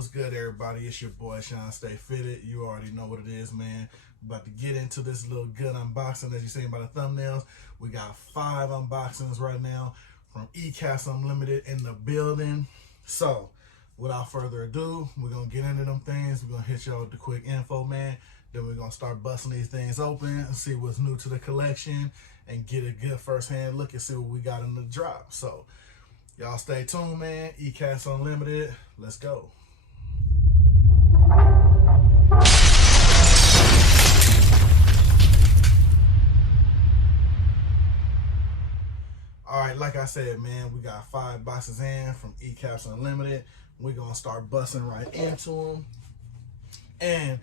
What's good, everybody? It's your boy Shawn.Stay.Fitted. You already know what it is, man. About to get into this little good unboxing. As you seen by the thumbnails, we got 5 unboxings right now from EcapsUnlimited in the building. So without further ado, we're gonna get into them things. We're gonna hit y'all with the quick info, man. Then we're gonna start busting these things open and see what's new to the collection and get a good first-hand look and see what we got in the drop. So y'all stay tuned, man. EcapsUnlimited. Let's go. All right, like I said, man, we got 5 boxes in from EcapsUnlimited. We're gonna start busting right into them, and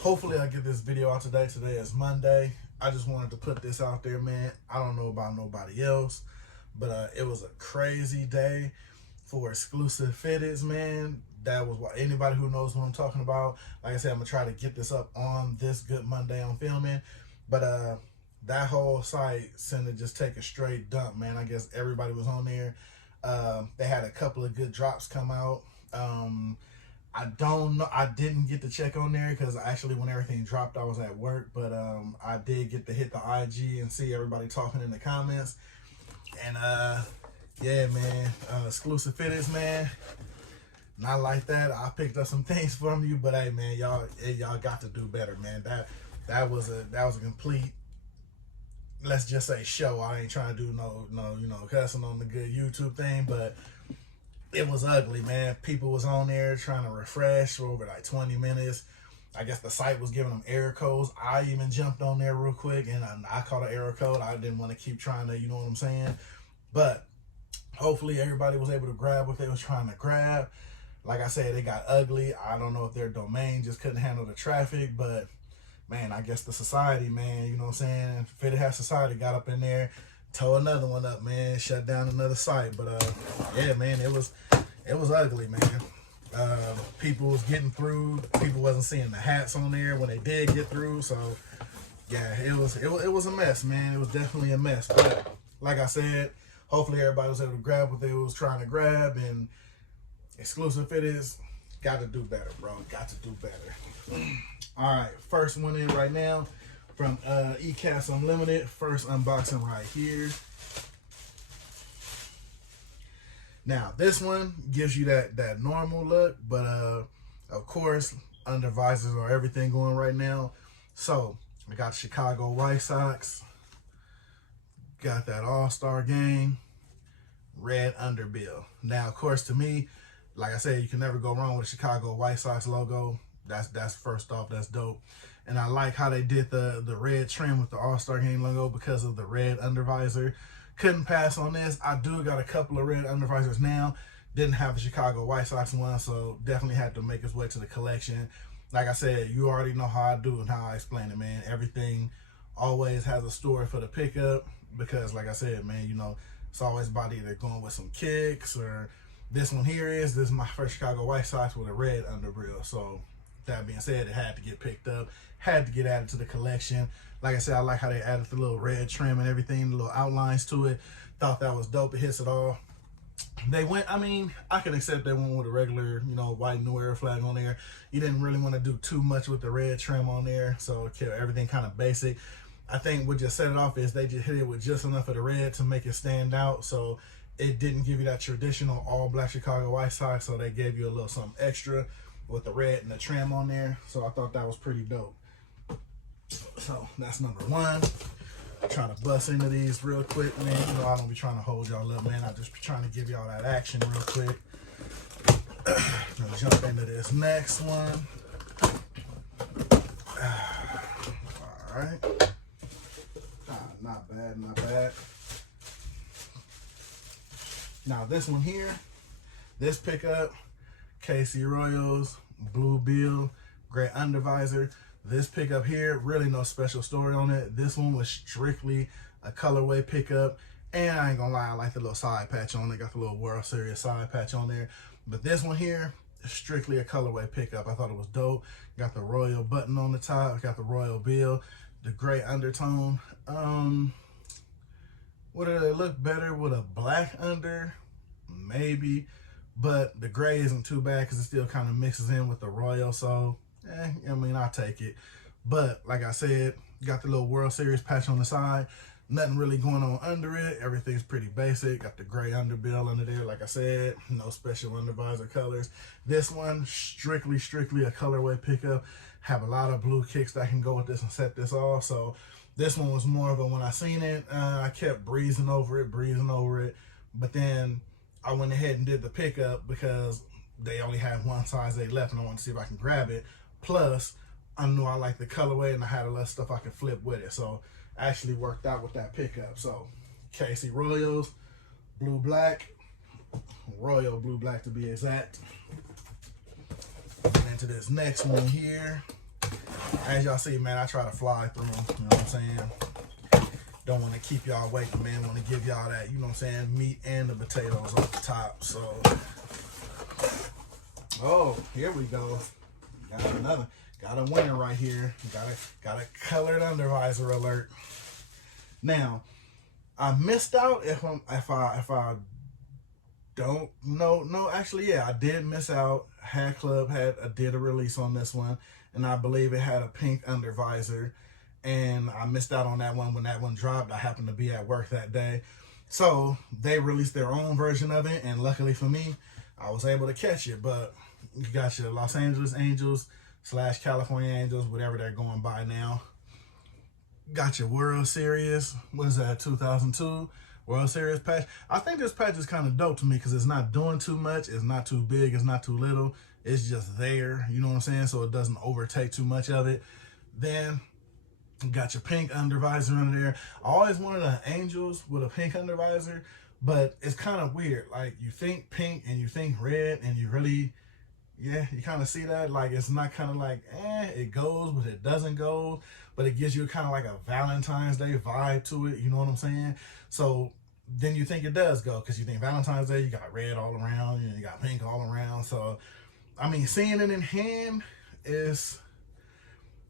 hopefully I get this video out today. Today is Monday. I just wanted to put this out there, man. I don't know about nobody else, but it was a crazy day for exclusive fitteds, man. That was what anybody who knows what I'm talking about. Like I said, I'm gonna try to get this up on this good Monday I'm filming, but that whole site seemed to just take a straight dump, man. I guess everybody was on there. They had a couple of good drops come out. I don't know. I didn't get to check on there because actually when everything dropped, I was at work. But I did get to hit the IG and see everybody talking in the comments. And yeah, man, exclusive fitteds, man. Not like that. I picked up some things from you, but hey, man, y'all got to do better, man. That was a complete, let's just say, show. I ain't trying to do no cussing on the good YouTube thing, but it was ugly, man. People was on there trying to refresh for over like 20 minutes. I guess the site was giving them error codes. I even jumped on there real quick and I caught an error code. I didn't want to keep trying to, you know what I'm saying? But hopefully everybody was able to grab what they was trying to grab. Like I said, it got ugly. I don't know if their domain just couldn't handle the traffic, but man, I guess the society, man, you know what I'm saying? Fitted Hat Society got up in there, tore another one up, man, shut down another site. But yeah, man, it was ugly, man. People was getting through. People wasn't seeing the hats on there when they did get through. So yeah, it was a mess, man. It was definitely a mess. But like I said, hopefully everybody was able to grab what they was trying to grab, and exclusive fitteds got to do better, bro. Got to do better. All right, first one in right now from EcapsUnlimited. First unboxing right here. Now this one gives you that normal look, but of course under visors are everything going right now. So I got Chicago White Sox, got that All-Star game, red underbill. Now of course, to me, like I said, you can never go wrong with a Chicago White Sox logo. That's first off, that's dope. And I like how they did the red trim with the All-Star game logo because of the red undervisor. Couldn't pass on this. I do got a couple of red undervisors now. Didn't have the Chicago White Sox one, so definitely had to make its way to the collection. Like I said, you already know how I do and how I explain it, man. Everything always has a story for the pickup because, like I said, man, you know, it's always about either going with some kicks or this one here this is my first Chicago White Sox with a red underbill. So that being said, it had to get picked up, had to get added to the collection. Like I said, I like how they added the little red trim and everything, the little outlines to it. Thought that was dope. It hits it all. They went, I mean, I can accept they went with a regular, you know, white New Era flag on there. You didn't really want to do too much with the red trim on there, so it kept everything kind of basic. I think what just set it off is they just hit it with just enough of the red to make it stand out, so it didn't give you that traditional all-black Chicago White Sox, so they gave you a little something extra with the red and the trim on there. So I thought that was pretty dope. So that's number one. Trying to bust into these real quick, man. You know I don't be trying to hold y'all up, man. I just be trying to give y'all that action real quick. Gonna jump into this next one. All right. Not bad, not bad. Now this one here, this pickup, KC Royals, Blue Bill, gray undervisor. This pickup here, really no special story on it. This one was strictly a colorway pickup, and I ain't gonna lie, I like the little side patch on it. Got the little World Series side patch on there. But this one here, strictly a colorway pickup. I thought it was dope. Got the Royal button on the top. Got the Royal Bill, the gray undertone. Would it look better with a black under? Maybe. but the gray isn't too bad because it still kind of mixes in with the royal. So, I mean, I'll take it. But like I said, got the little World Series patch on the side. Nothing really going on under it. Everything's pretty basic. Got the gray underbill under there, like I said. No special undervisor colors. This one, strictly a colorway pickup. Have a lot of blue kicks that can go with this and set this off. So this one was more of a, when I seen it, I kept breezing over it. But then I went ahead and did the pickup because they only had one size 8 left and I wanted to see if I can grab it. Plus, I knew I liked the colorway and I had a lot of stuff I could flip with it. So actually worked out with that pickup. So Casey Royals, blue black, royal blue black to be exact. And into this next one here. As y'all see, man, I try to fly through them, you know what I'm saying? Don't want to keep y'all waiting, man. Want to give y'all that, you know what I'm saying, meat and the potatoes off the top. So, oh, here we go. Got a winner right here. Got a colored undervisor alert. Now, I missed out if I don't know. No, actually, yeah, I did miss out. Hat Club did a release on this one, and I believe it had a pink undervisor, and I missed out on that one when that one dropped. I happened to be at work that day, so they released their own version of it, and luckily for me, I was able to catch it. But you got your Los Angeles Angels / California Angels, whatever they're going by now. Got your World Series, what is that, 2002 World Series patch. I think this patch is kind of dope to me because it's not doing too much, it's not too big, it's not too little, it's just there, you know what I'm saying, so it doesn't overtake too much of it. Then you got your pink undervisor under there. I always wanted an Angels with a pink undervisor, but it's kind of weird. Like, you think pink and you think red, and you really, yeah, you kind of see that. Like, it's not kind of like, it goes, but it doesn't go. But it gives you kind of like a Valentine's Day vibe to it, you know what I'm saying? So then you think it does go, because you think Valentine's Day, you got red all around, you got pink all around. So, I mean, seeing it in hand is,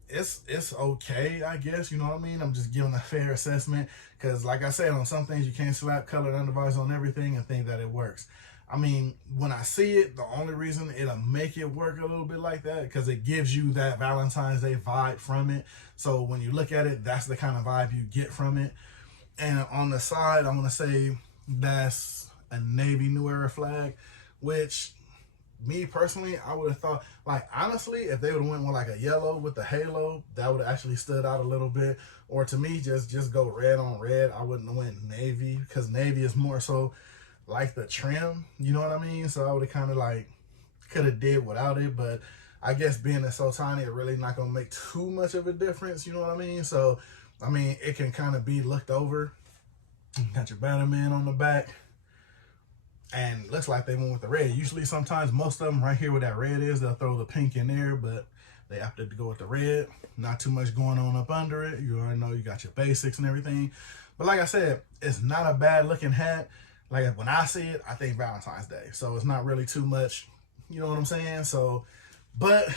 it's okay, I guess, you know what I mean? I'm just giving a fair assessment, because like I said, on some things you can't slap colored undervisor on everything and think that it works. I mean, when I see it, the only reason it'll make it work a little bit like that, because it gives you that Valentine's Day vibe from it. So when you look at it, that's the kind of vibe you get from it. And on the side, I'm going to say that's a Navy New Era flag, which, me personally, I would have thought, like, honestly, if they would have went with like a yellow with the halo, that would have actually stood out a little bit. Or to me, just go red on red. I wouldn't have went navy, because navy is more so like the trim, you know what I mean? So I would have kind of like, could have did without it, but I guess being it's so tiny, it really not going to make too much of a difference, you know what I mean? So, I mean, it can kind of be looked over. Got your Batman on the back, and looks like they went with the red. Usually, sometimes, most of them right here where that red is, they'll throw the pink in there, but they opted to go with the red. Not too much going on up under it. You already know you got your basics and everything. But like I said, it's not a bad looking hat. Like, when I see it, I think Valentine's Day. So it's not really too much, you know what I'm saying? So, but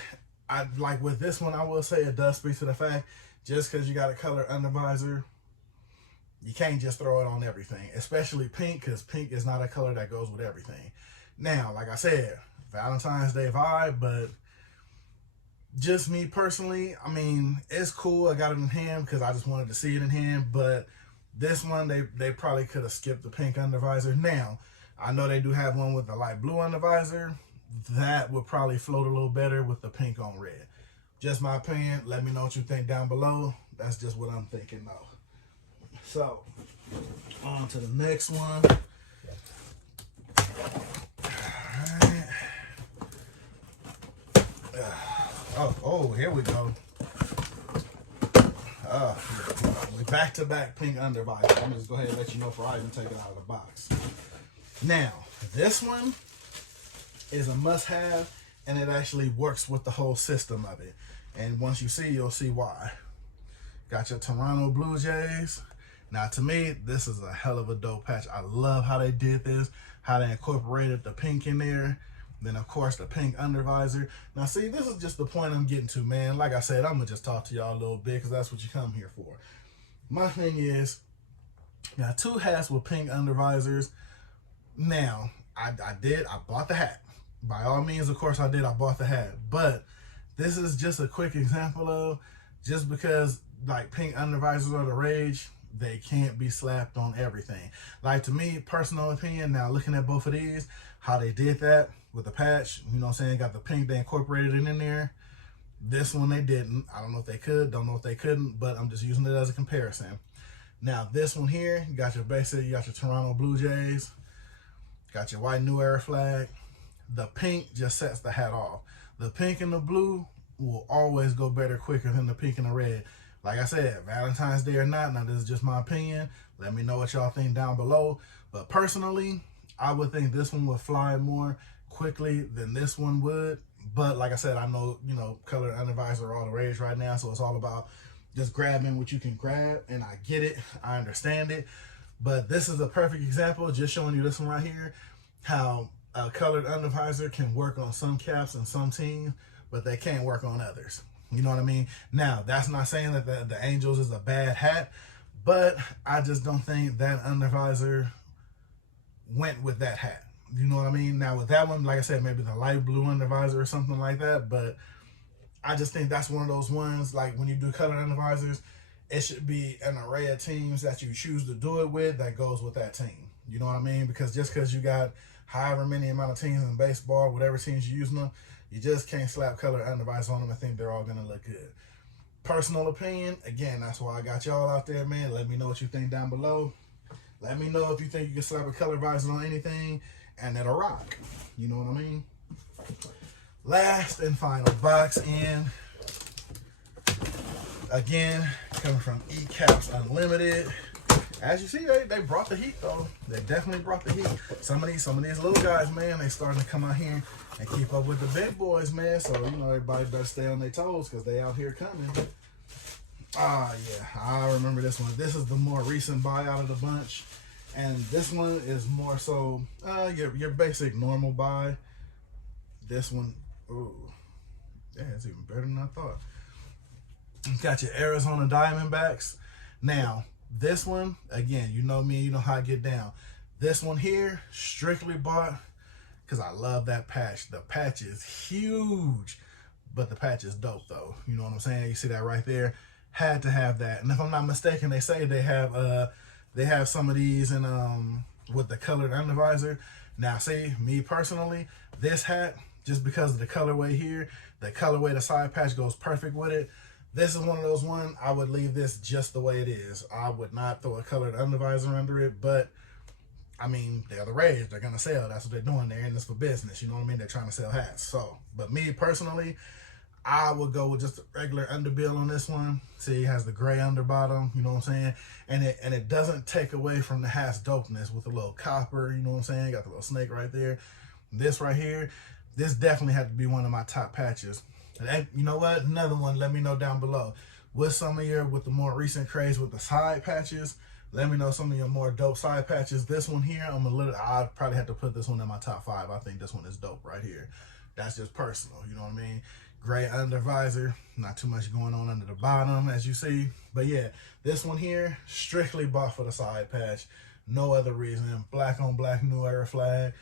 I like with this one, I will say it does speak to the fact, just because you got a color undervisor, you can't just throw it on everything, especially pink, because pink is not a color that goes with everything. Now, like I said, Valentine's Day vibe, but just me personally, I mean, it's cool. I got it in hand because I just wanted to see it in hand, but this one, they probably could have skipped the pink undervisor. Now, I know they do have one with the light blue undervisor. That would probably float a little better with the pink on red. Just my opinion. Let me know what you think down below. That's just what I'm thinking though. So, on to the next one. Alright. Oh, here we go. We back-to-back pink undervisor. I'm just go ahead and let you know before I even take it out of the box. Now, this one is a must-have, and it actually works with the whole system of it. And once you see, you'll see why. Got your Toronto Blue Jays. Now, to me, this is a hell of a dope patch. I love how they did this, how they incorporated the pink in there. Then, of course, the pink undervisor. Now, see, this is just the point I'm getting to, man. Like I said, I'm going to just talk to y'all a little bit because that's what you come here for. My thing is, got two hats with pink undervisors. Now, I bought the hat. By all means, of course I did, I bought the hat. But this is just a quick example of, just because like pink undervisors are the rage, they can't be slapped on everything. Like, to me, personal opinion, now looking at both of these, how they did that with the patch, you know what I'm saying, got the pink, they incorporated it in there. This one they didn't. I don't know if they could, don't know if they couldn't, but I'm just using it as a comparison. Now this one here, you got your basic, you got your Toronto Blue Jays, got your white New Era flag. The pink just sets the hat off. The pink and the blue will always go better quicker than the pink and the red. Like I said, Valentine's Day or not, now this is just my opinion. Let me know what y'all think down below. But personally, I would think this one would fly more quickly than this one would. But like I said, I know, you know, colored undervisors are all the rage right now, so it's all about just grabbing what you can grab, and I get it, I understand it. But this is a perfect example, just showing you this one right here, how a colored undervisor can work on some caps and some teams, but they can't work on others. You know what I mean? Now, that's not saying that the Angels is a bad hat, but I just don't think that undervisor went with that hat. You know what I mean? Now with that one, like I said, maybe the light blue undervisor or something like that, but I just think that's one of those ones, like when you do colored undervisors, it should be an array of teams that you choose to do it with that goes with that team. You know what I mean? Because just because you got however many amount of teams in baseball, whatever teams you're using them, you just can't slap colored undervisors on them and think they're all going to look good. Personal opinion, again, that's why I got y'all out there, man. Let me know what you think down below. Let me know if you think you can slap a colored visor on anything and it'll rock. You know what I mean? Last and final box in. Again, coming from Ecaps Unlimited. As you see, they brought the heat though. They definitely brought the heat. Some of these little guys, man, they starting to come out here and keep up with the big boys, man. So, you know, everybody better stay on their toes because they out here coming. Ah, yeah, I remember this one. This is the more recent buy out of the bunch. And this one is more so your basic normal buy. This one, ooh, yeah, it's even better than I thought. You got your Arizona Diamondbacks. Now, this one, again, you know me, you know how I get down. This one here, strictly bought because I love that patch. The patch is huge, but the patch is dope though. You know what I'm saying? You see that right there? Had to have that. And if I'm not mistaken, they say they have some of these in with the colored undervisor. Now, see, me personally, this hat, just because of the colorway here, the colorway, the side patch goes perfect with it. This is one of those ones, I would leave this just the way it is. I would not throw a colored undervisor under it, but I mean, they're the rage. They're going to sell. That's what they're doing. They're in this for business. You know what I mean? They're trying to sell hats. So, but me personally, I would go with just a regular underbill on this one. See, it has the gray underbottom, you know what I'm saying? And it doesn't take away from the hat's dopeness with the little copper, you know what I'm saying? Got the little snake right there. This right here, this definitely had to be one of my top patches. And you know what? Another one, let me know down below. With some of with the more recent craze with the side patches, let me know some of your more dope side patches. This one here, I'd probably have to put this one in my top 5. I think this one is dope right here. That's just personal, you know what I mean? Gray undervisor, not too much going on under the bottom as you see. But yeah, this one here, strictly bought for the side patch. No other reason. Black on black New Era flag.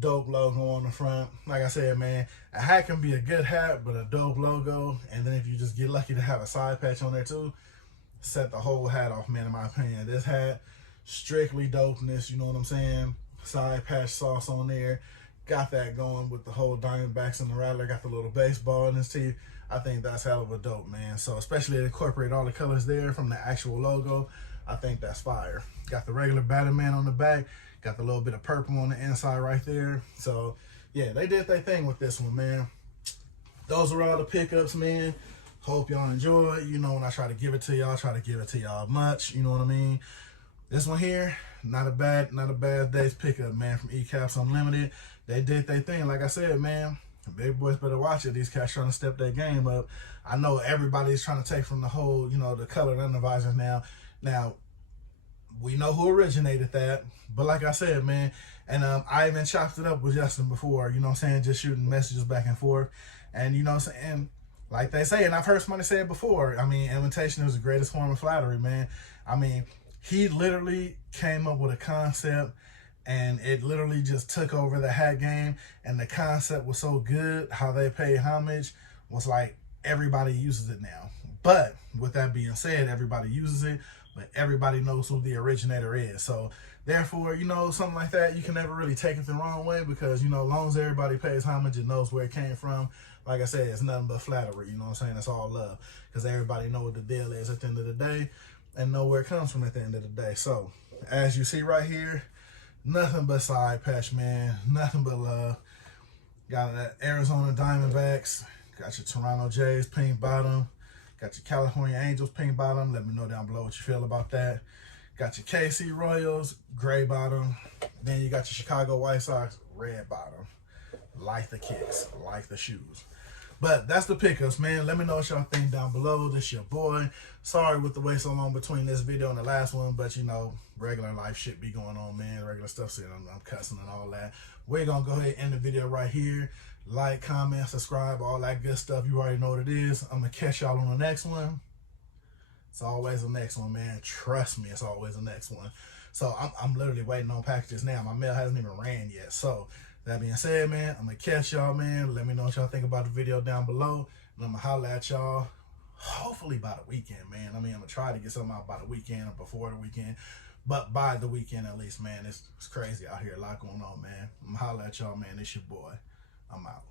Dope logo on the front. Like I said, man, a hat can be a good hat, but a dope logo, and then if you just get lucky to have a side patch on there too, set the whole hat off, man, in my opinion. This hat, strictly dopeness, you know what I'm saying? Side patch sauce on there. Got that going with the whole Diamondbacks and the Rattler. Got the little baseball in his teeth. I think that's hell of a dope, man. So especially to incorporate all the colors there from the actual logo, I think that's fire. Got the regular Batman on the back. Got the little bit of purple on the inside right there. So yeah, they did their thing with this one, man. Those are all the pickups, man. Hope y'all enjoy. You know, when I try to give it to y'all, I try to give it to y'all much. You know what I mean? This one here, not a bad day's pickup, man, from Ecaps Unlimited. They did their thing. Like I said, man, the big boys better watch it. These cats trying to step their game up. I know everybody's trying to take from the whole, you know, the colored undervisors now. Now, we know who originated that. But like I said, man, and I even chopped it up with Justin before, you know what I'm saying, just shooting messages back and forth. And, you know what I'm saying, like they say, and I've heard somebody say it before, I mean, imitation is the greatest form of flattery, man. I mean, he literally came up with a concept and it literally just took over the hat game. And the concept was so good, how they pay homage was like everybody uses it now. But with that being said, everybody uses it, but everybody knows who the originator is. So therefore, you know, something like that, you can never really take it the wrong way, because, you know, as long as everybody pays homage and knows where it came from, like I said, it's nothing but flattery, you know what I'm saying? It's all love, because everybody know what the deal is at the end of the day and know where it comes from at the end of the day. So as you see right here, nothing but side patch, man. Nothing but love. Got that Arizona Diamondbacks. Got your Toronto Jays pink bottom. Got your California Angels pink bottom. Let me know down below what you feel about that. Got your KC Royals gray bottom. Then you got your Chicago White Sox red bottom. Like the kicks, like the shoes. But that's the pickups, man. Let me know what y'all think down below. This your boy. Sorry with the wait so long between this video and the last one, but you know, regular life shit be going on, man. Regular stuff, so I'm cussing and all that. We're gonna go ahead and end the video right here. Like, comment, subscribe, all that good stuff. You already know what it is. I'm gonna catch y'all on the next one. It's always the next one, man. Trust me, it's always the next one. So I'm literally waiting on packages now. My mail hasn't even ran yet. So that being said, man, I'm gonna catch y'all, man. Let me know what y'all think about the video down below, and I'm gonna holler at y'all hopefully by the weekend, man. I mean, I'm gonna try to get something out by the weekend or before the weekend, but by the weekend at least, man. It's crazy out here, a lot going on, man. I'm gonna holler at y'all, man. It's your boy. I'm out.